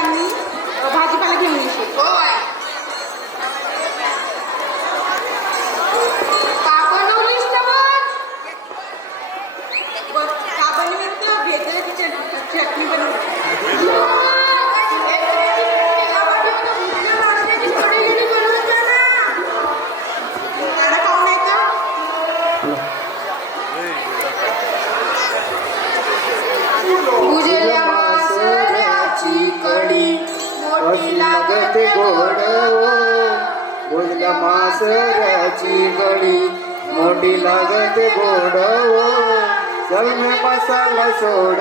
आणि भाजीपाला घेऊन येशील. हो आई. का बनवलीस ना मग? का बनवेल तर भेटण्याची चटणी बनवली. भुजल्या मासळ्याची कढी मोठी लागते गोड भुजल्या मासळ्याची कढी मोठी लागते गोड सलमे मसाला सोड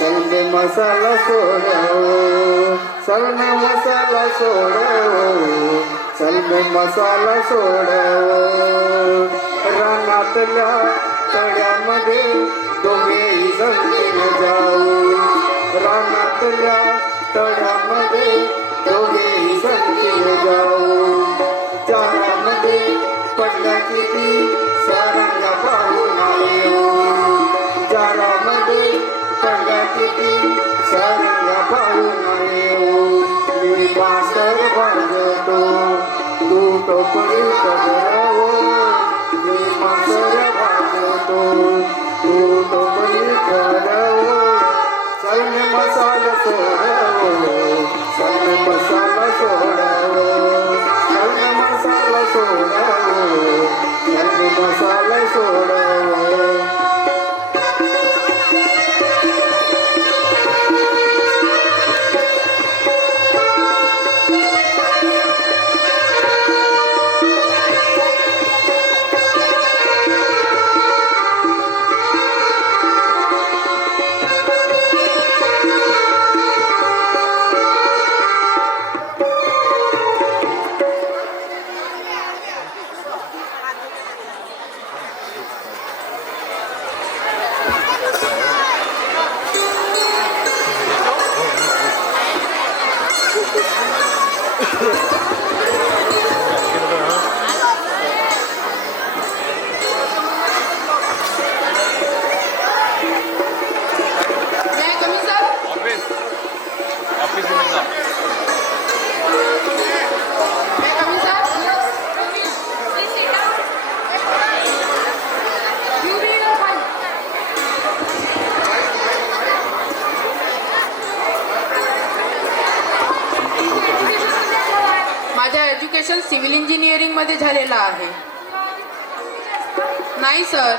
सलमे मसाला सोड सलमे मसाला सोड सलमे मसाला सोड रानातल्या तळ्यामध्ये दोघेही जमतील जाऊ रानातल्या तळ्यामध्ये दोघेही जमतील जाऊ जाळ्यामध्ये पडला किती सारंगा पाहून येऊ जाळ्यामध्ये पडला किती सारंगा पाहून येऊ मी मास्तर बांधतो तू टोपली कबरावो मी मास्तर बांधतो तू टोपली कबरावो सलमे मसाला सोडावो सलमे मसाला सोडावो सलमे मसाला सोडावो सलमे मसाला सोडावो माझं एज्युकेशन सिव्हिल इंजिनिअरिंग मध्ये झालेलं आहे. नाही सर.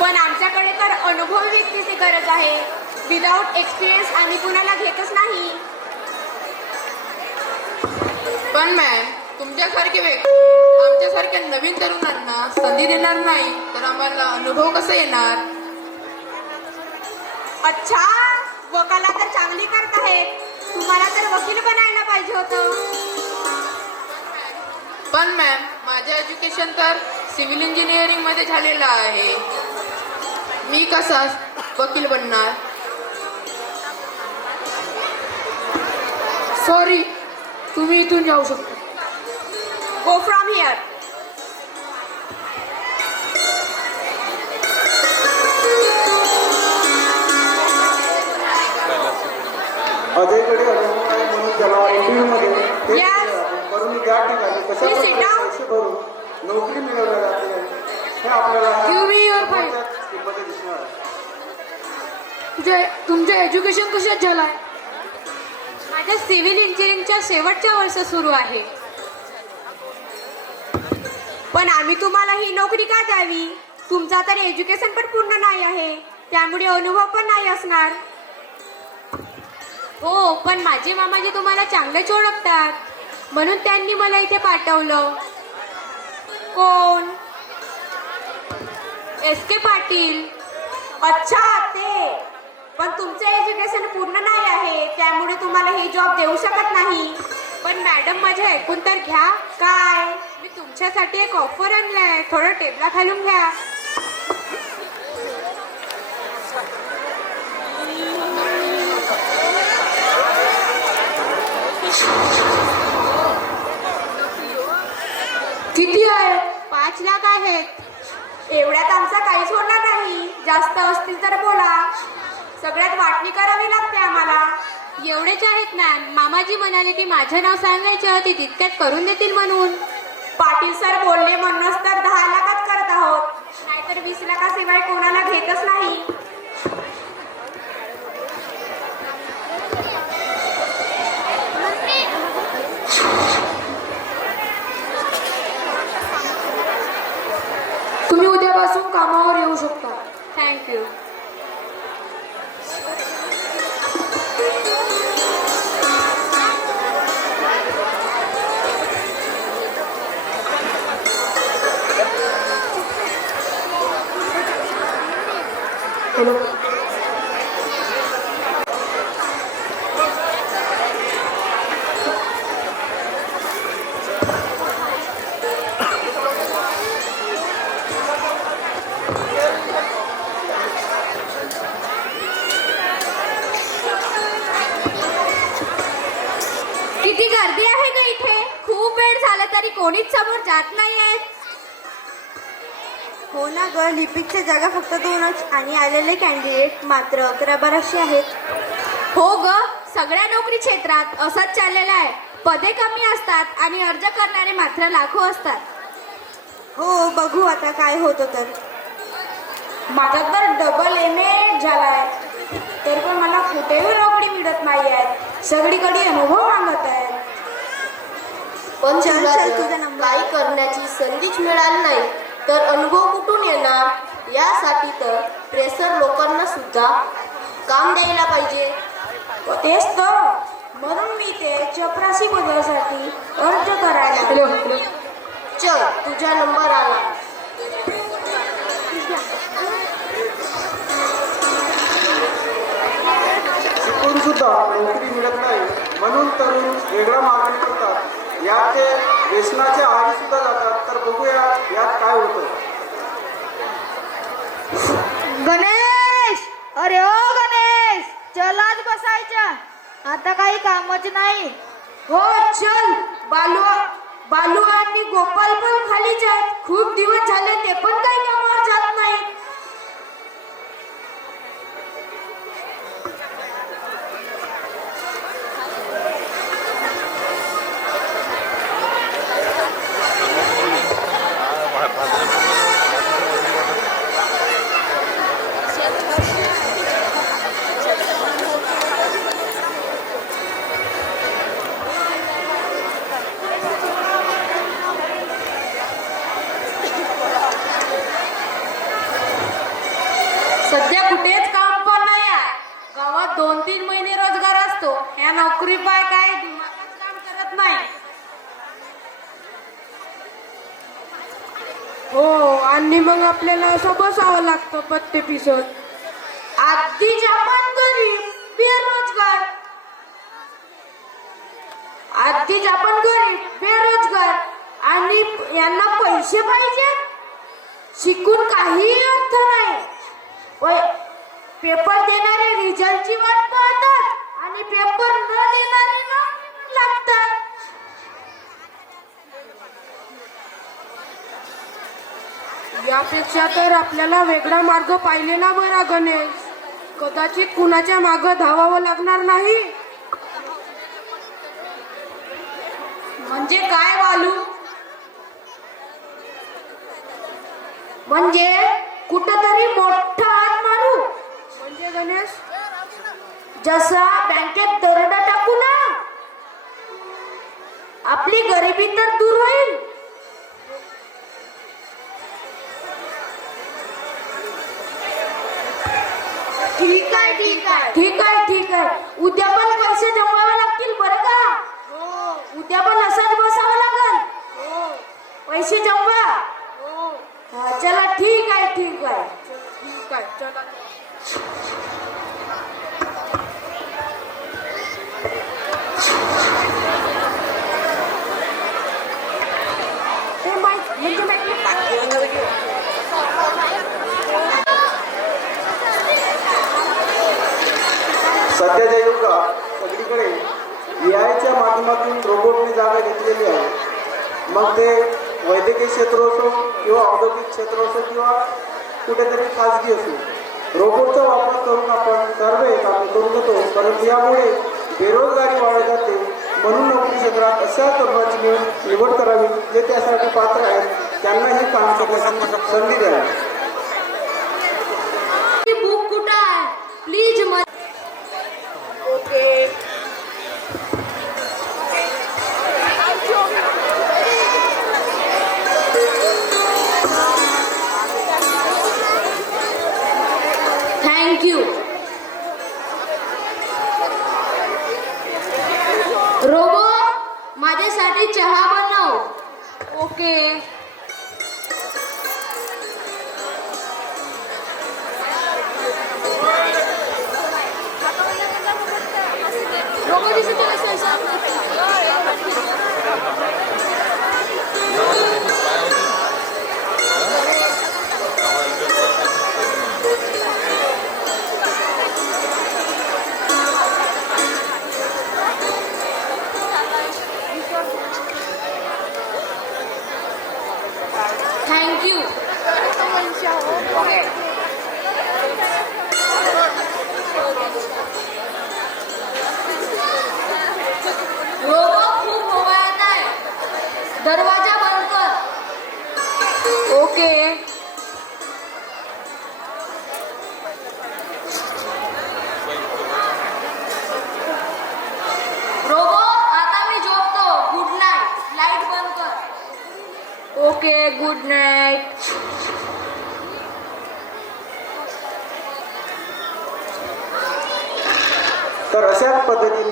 पण आमच्याकडे तर अनुभवी व्यक्तीची गरज आहे. विदाउट एक्सपिरियन्स आम्ही कुणाला घेतच नाही. पण मॅम तुमच्यासारखे व्यक्ती आमच्यासारख्या नवीन तरुणांना संधी देणार नाही तर आम्हाला अनुभव कसा येणार? अच्छा, वकाला तर चांगली करत आहे. तुम्हाला तर वकील बनायला पाहिजे होतं. पण मॅम माझं एज्युकेशन तर सिव्हिल इंजिनिअरिंग मध्ये झालेलं आहे. मी कसा वकील बनणार? सॉरी, तुम्ही इथून जाऊ शकता. Go from here. अजयकडे अनुभव आहे म्हणून त्याला इंटरव्ह्यूमध्ये Yes. करून त्या ठिकाणी कशा Please sit down. पैसे भरून नोकरी मिळवल्या जाते हे आपल्याला Give me your file. स्कीममध्ये दिसणार आहे. तुमचं एज्युकेशन कशात झालंय? माझ्या सिव्हिल इंजिनिअरिंगच्या शेवटच्या वर्ष सुरू आहे. पण आम्ही तुम्हाला ही नोकरी का द्यावी? तुमचा तर एज्युकेशन पण पूर्ण नाही आहे, त्यामुळे अनुभव पण नाही असणार. हो, पण माझे मामाजी तुम्हाला चांगलेच ओळखतात, म्हणून त्यांनी मला इथे पाठवलं. कोण? SK पाटील. अच्छा, ते. पण तुमचं एज्युकेशन पूर्ण नाही आहे, त्यामुळे तुम्हाला ही जॉब देऊ शकत नाही. पण मॅडम माझे ऐकून तर घ्या. काय? मी तुमच्यासाठी एक ऑफर आणलाय, थोडं टेबला घालून घ्या. किती आहे? 5 लाख आहेत. एवढ्यात आमचा काहीच होणार नाही. जास्त असतील तर बोला. सगळ्यात वाटणी करावी लागते आम्हाला. एवढेच आहेत मॅम. मामाजी म्हणाले की माझं नाव सांगायचं ते तितक्यात करून देतील म्हणून. पाटील सर बोलले म्हणूनच तर 10 लाखात करत आहोत. नाहीतर 20 लाखाशिवाय कोणाला घेतच नाही. तुम्ही उद्यापासून कामावर येऊ शकता. थँक्यू. हॅलो. किती गर्दी आहे ग इथे. खूप वेळ झाला तरी कोणीच समोर जात नाही आहेत. हो ना ग, लिपिकच्या जागा फक्त 2च आणि आलेले कॅन्डिडेट मात्र 11-1200 आहेत. हो ग, सगळ्या नोकरी क्षेत्रात असंच चाललेलं आहे. पदे कमी असतात आणि अर्ज करणारे मात्र लाखो असतात. हो, बघू आता काय होतं तर. माझा तर डबल MA झालाय, तरी पण मला कुठेही नोकरी मिळत नाही आहे. सगळीकडे अनुभव मागत आहेत. पण चल, तुला चल, जर तुझा नंबर. काही करण्याची संधीच मिळाली नाही तर अनुभव कुठून येणार. यासाठी तर प्रेसर लोकांना सुद्धा काम द्यायला पाहिजे. तेच तर, म्हणून मी ते चपरासी पदासाठी अर्ज करायला. हॅलो. हॅलो. चल, तुझा नंबर आला. शिकून सुद्धा नोकरी मिळत नाही म्हणून तरुण वेगळा मार्ग निवडतात. यात ते व्यसनाच्या आहारी सुद्धा जातात. तर बघूया यात काय होतं. गणेश, अरे ओ गणेश, चल आज बसायचं. आता काही कामच नाही. हो चल. बालू आणि गोपाल पण खालीच आहेत. खूप दिवस झाले ते पण काही कामावर जात नाही. सध्या कुठेच काम पण नाही आहे. गावात 2-3 महिने रोजगार असतो. या नोकरी पाय काय दिमागच काम करत नाही. हो, आणि मग आपल्याला असं बसावं लागतं पत्ते पिसत. आधीच आपण गरीब बेरोजगार आणि यांना पैसे पाहिजे. शिकून काही अर्थ नाही. पेपर देणारे रिझल्टची वाट पाहतात आणि पेपर न देणारे लागतात. यापेक्षा तर आपल्याला वेगळा मार्ग पाहिलेला बरा गणेश. कदाचित कुणाच्या मागं धावावं लागणार नाही. म्हणजे काय बालू? म्हणजे कुठंतरी मोठा हात मारू. म्हणजे गणेश, जसा बँकेत दरोडा टाकू ना, आपली गरिबी तर दूर होईल. ठीक आहे. उद्या पण पैसे जमवावे लागतील बरं का. उद्या पण असंच बसावं लागल. पैसे जमवा. हा, चला ठीक आहे. ठीक आहे, चला. सध्याच्या युगात सगळीकडे च्या माध्यमातून रोबोटने जागा घेतलेली आहे. मग ते वैद्यकीय क्षेत्र असो किंवा औद्योगिक क्षेत्र असो किंवा कुठेतरी खाजगी असो, रोबोटचा वापर करून आपण सर्व हे कामे करू शकतो. परंतु यामुळे बेरोजगारी वाढत जाते. म्हणून नोकरी क्षेत्रात अशा तरुणाची निवड करावी जे त्यासाठी पात्र आहेत, त्यांना हे काम करण्याची संधी द्यावी. बुक कुठं आहे प्लीज ओके. थँक्यू. रोबो माझ्यासाठी चहा बनव. ओके. थँक्यू. रोबो खूप होवायत आहे. दरवाजा बंद कर. ओके. रोबो आता मी झोपतो. Good night. लाईट बंद कर. ओके. Good night. तर अशाच पद्धतीने